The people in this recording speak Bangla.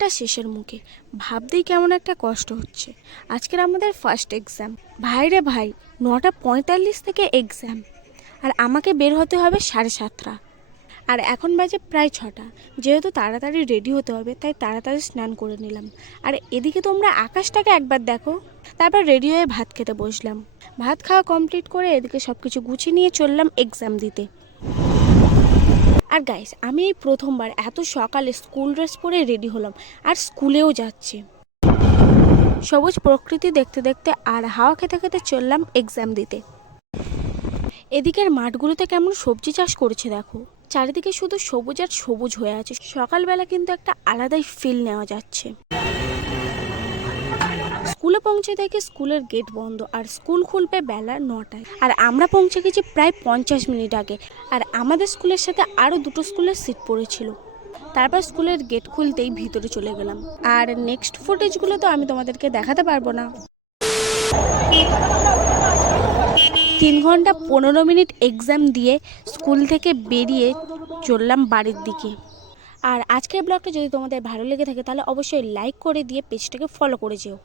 সালটা শেষের মুখে, ভাবতেই কেমন একটা কষ্ট হচ্ছে। আজকের আমাদের ফার্স্ট এক্সাম। ভাই রে ভাই, 9:45 থেকে এক্সাম, আর আমাকে বের হতে হবে 7:30। আর এখন বাজে প্রায় 6টা। যেহেতু তাড়াতাড়ি রেডি হতে হবে তাই তাড়াতাড়ি স্নান করে নিলাম। আর এদিকে তোমরা আকাশটাকে একবার দেখো। তারপর রেডি হয়ে ভাত খেতে বসলাম। ভাত খাওয়া কমপ্লিট করে এদিকে সব কিছু গুছিয়ে নিয়ে চললাম এক্সাম দিতে। আর গাইস, আমি এই প্রথমবার এত সকালে স্কুল ড্রেস পরে রেডি হলাম, আর স্কুলেও যাচ্ছি। সবুজ প্রকৃতি দেখতে দেখতে আর হাওয়া খেতে খেতে চললাম এক্সাম দিতে। এদিকের মাঠগুলোতে কেমন সবজি চাষ করেছে দেখো, চারিদিকে শুধু সবুজ আর সবুজ হয়ে আছে। সকালবেলা কিন্তু একটা আলাদাই ফিল নেওয়া যাচ্ছে। স্কুলে পৌঁছে দেখি স্কুলের গেট বন্ধ, আর স্কুল খুলবে বেলা 9টায়। আর আমরা পৌঁছে গেছি প্রায় 50 মিনিট আগে। আর আমাদের স্কুলের সাথে আরও দুটো স্কুলের সিট পড়েছিল। তারপর স্কুলের গেট খুলতেই ভিতরে চলে গেলাম। আর নেক্সট ফুটেজগুলো তো আমি তোমাদেরকে দেখাতে পারবো না। 3 ঘন্টা 15 মিনিট এক্সাম দিয়ে স্কুল থেকে বেরিয়ে চললাম বাড়ির দিকে। আর আজকের ব্লগটা যদি তোমাদের ভালো লেগে থাকে তাহলে অবশ্যই লাইক করে দিয়ে পেজটাকে ফলো করে যেও।